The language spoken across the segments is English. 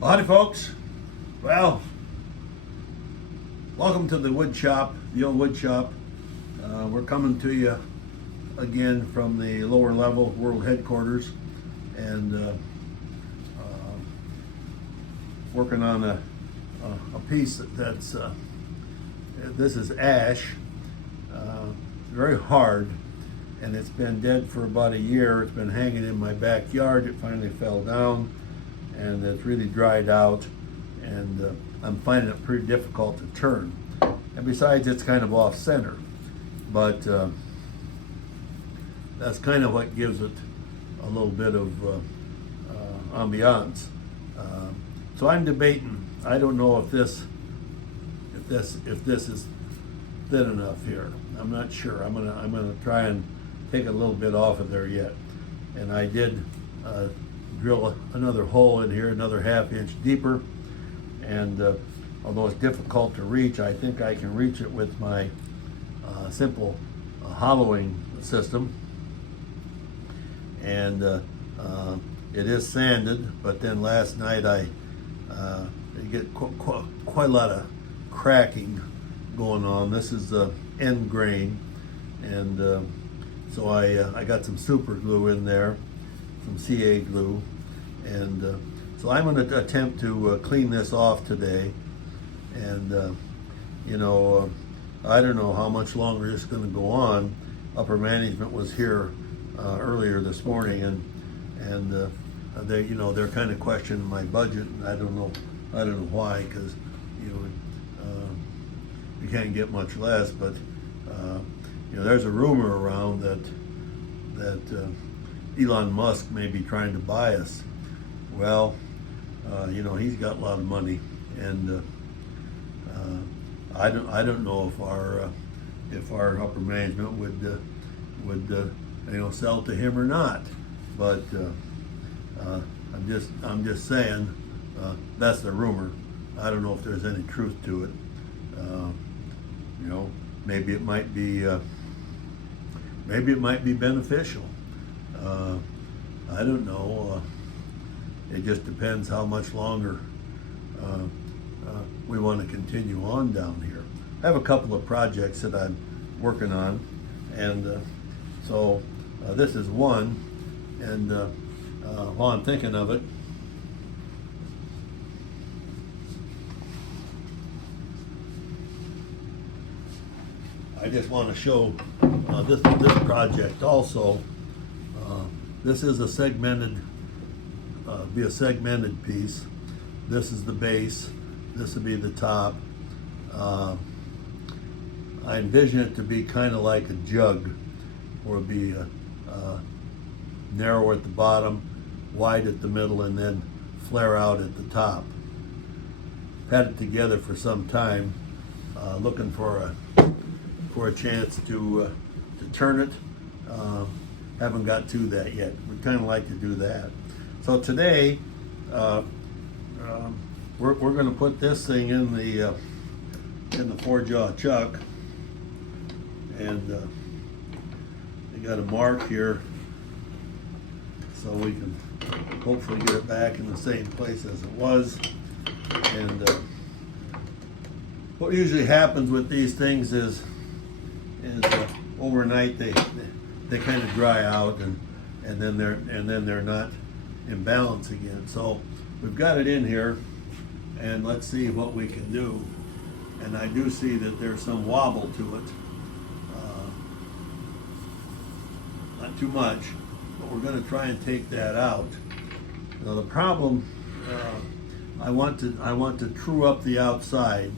Howdy, folks. Well, welcome to the wood shop, the old wood shop. We're coming to you again from the lower level world headquarters, and working on a piece that's this is ash, very hard, and it's been dead for about a year. It's been hanging in my backyard. It finally fell down, and it's really dried out, and I'm finding it pretty difficult to turn. And besides, it's kind of off center, but that's kind of what gives it a little bit of ambiance. So I'm debating. I don't know if this is thin enough here. I'm not sure. I'm gonna try and take a little bit off of there yet. And I did drill another hole in here, another ½ inch deeper. And although it's difficult to reach, I think I can reach it with my simple hollowing system. And it is sanded, but then last night I get quite a lot of cracking going on. This is the end grain, and so I got some super glue in there, some CA glue, and so I'm going to attempt to clean this off today. And I don't know how much longer this is going to go on. Upper management was here earlier this morning, and they're kind of questioning my budget. And I don't know why, because you can't get much less. But there's a rumor around that Elon Musk may be trying to buy us. Well, he's got a lot of money, and I don't know if our upper management would sell to him or not. But I'm just saying that's the rumor. I don't know if there's any truth to it. Maybe it might be beneficial. I don't know. It just depends how much longer we want to continue on down here. I have a couple of projects that I'm working on, and so this is one. And while I'm thinking of it, I just want to show this project also. This is a segmented piece. This is the base. This would be the top. I envision it to be kind of like a jug, where it'd be narrow at the bottom, wide at the middle, and then flare out at the top. Had it together for some time, looking for a chance to turn it. Haven't got to that yet. We'd kind of like to do that. So today, we're going to put this thing in the 4-jaw chuck, and we got a mark here, so we can hopefully get it back in the same place as it was. And what usually happens with these things is overnight they kind of dry out, and then they're not in balance again. So we've got it in here, and let's see what we can do. And I do see that there's some wobble to it, not too much, but we're going to try and take that out. Now the problem, I want to true up the outside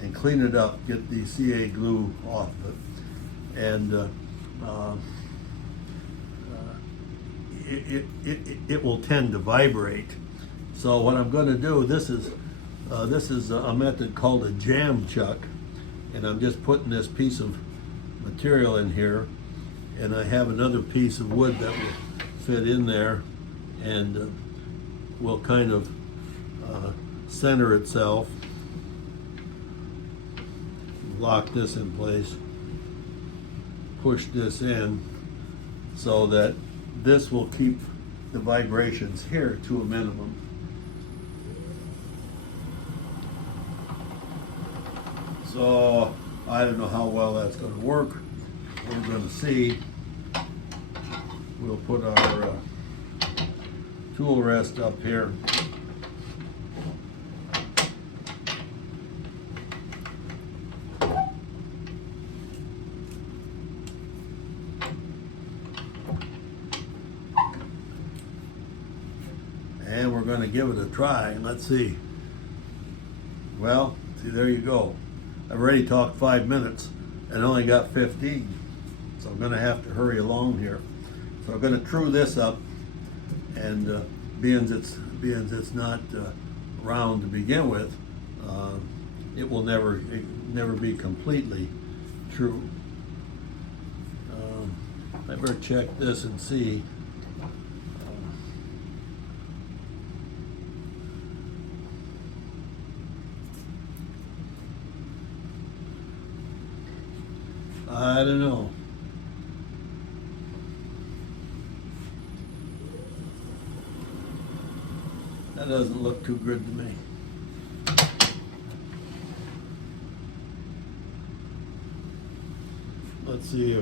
and clean it up, get the CA glue off of it, and it will tend to vibrate. So what I'm going to do, this is a method called a jam chuck, and I'm just putting this piece of material in here, and I have another piece of wood that will fit in there, and will kind of center itself. Lock this in place, push this in, so that this will keep the vibrations here to a minimum. So I don't know how well that's going to work. We're going to see. We'll put our tool rest up here. And we're going to give it a try, and let's see. Well, see, there you go. I've already talked 5 minutes and only got 15. So I'm going to have to hurry along here. So I'm going to true this up, and being it's not round to begin with, it will never be completely true. I better check this and see. I don't know. That doesn't look too good to me. Let's see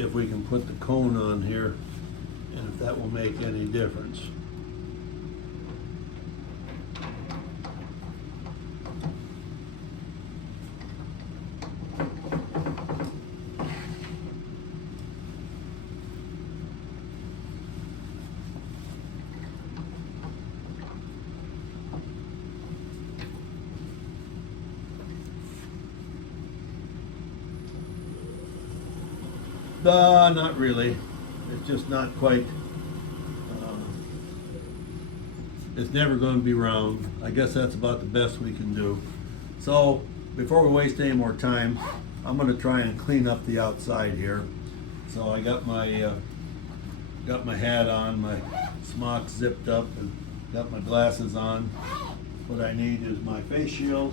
if we can put the cone on here, and if that will make any difference. Not really. It's just not quite. It's never going to be round. I guess that's about the best we can do. So before we waste any more time, I'm going to try and clean up the outside here. So I got my hat on, my smock zipped up, and got my glasses on. What I need is my face shield,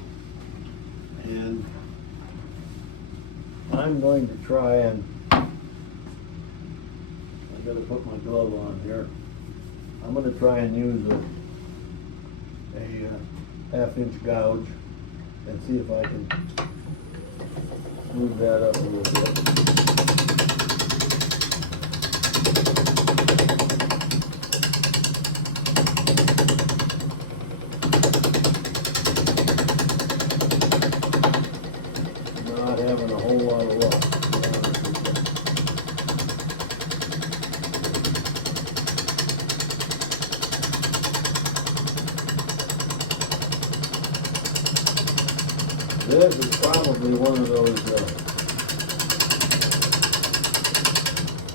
and I'm going to try and. I've got to put my glove on here. I'm going to try and use a half-inch gouge and see if I can move that up a little bit. Not having a whole lot of luck. This is probably one of those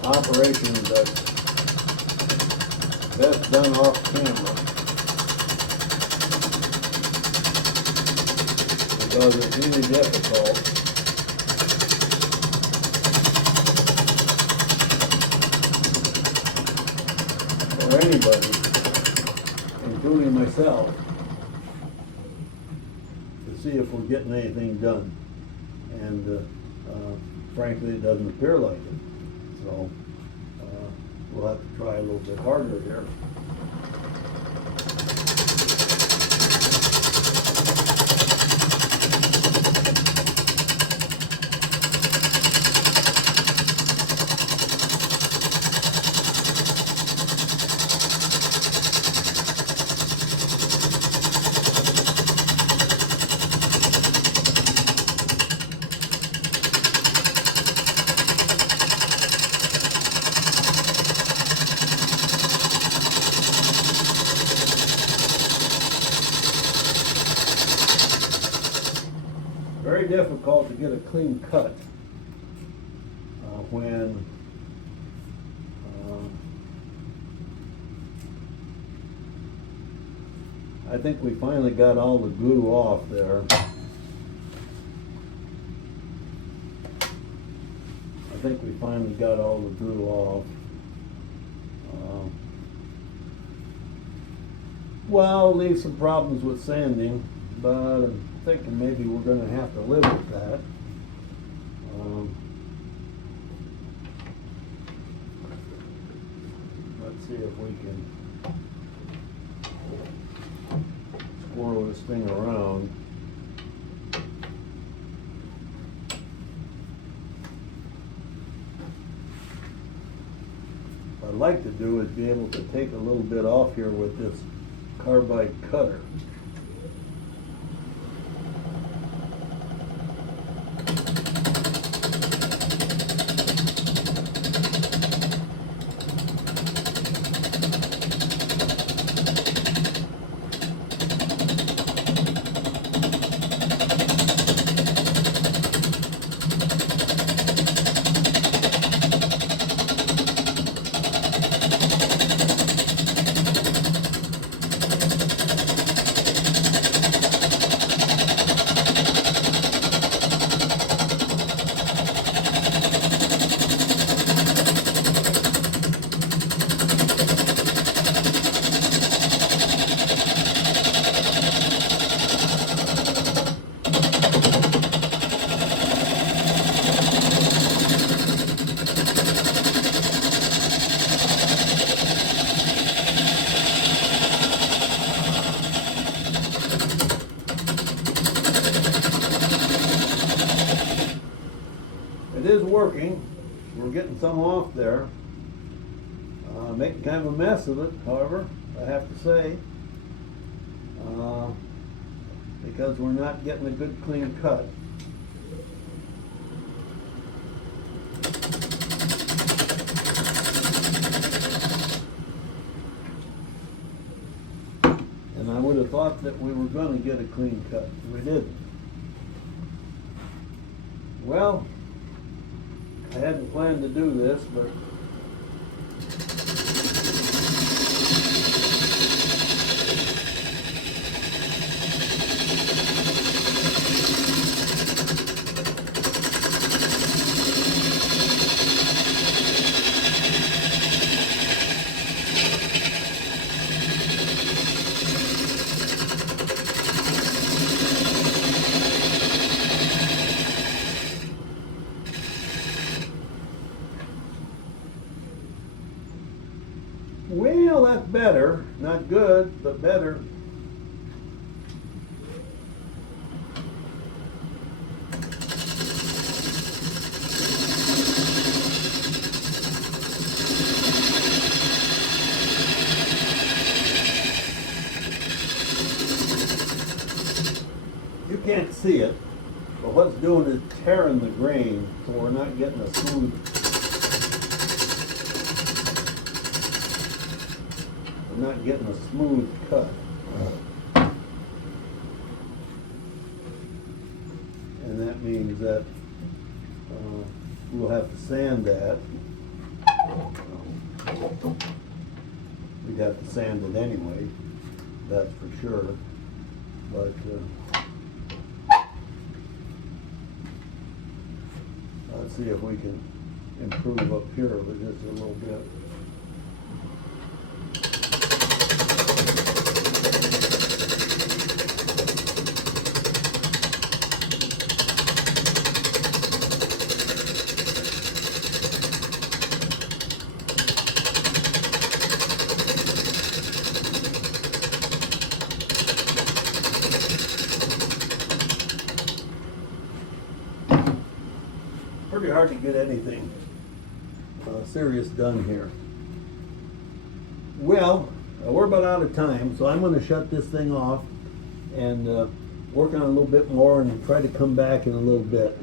operations that's best done off camera, because it's really difficult. For anybody, including myself, see if we're getting anything done, and frankly it doesn't appear like it, so we'll have to try a little bit harder here. Very difficult to get a clean cut when I think we finally got all the glue off there. I think we finally got all the glue off. Well, leave some problems with sanding, but I'm thinking maybe we're going to have to live with that. Let's see if we can twirl this thing around. What I'd like to do is be able to take a little bit off here with this carbide cutter. It is working. We're getting some off there. Making kind of a mess of it, however, I have to say, because we're not getting a good clean cut. And I would have thought that we were going to get a clean cut. We didn't. Well, I hadn't planned to do this, but well, that's better. Not good, but better. You can't see it, but what's doing is tearing the grain, so we're not getting a smooth. Not getting a smooth cut. And that means that we'll have to sand that. We'd have to sand it anyway, that's for sure. But let's see if we can improve up here with just a little bit. Pretty hard to get anything serious done here. Well, we're about out of time, so I'm going to shut this thing off and work on it a little bit more and try to come back in a little bit.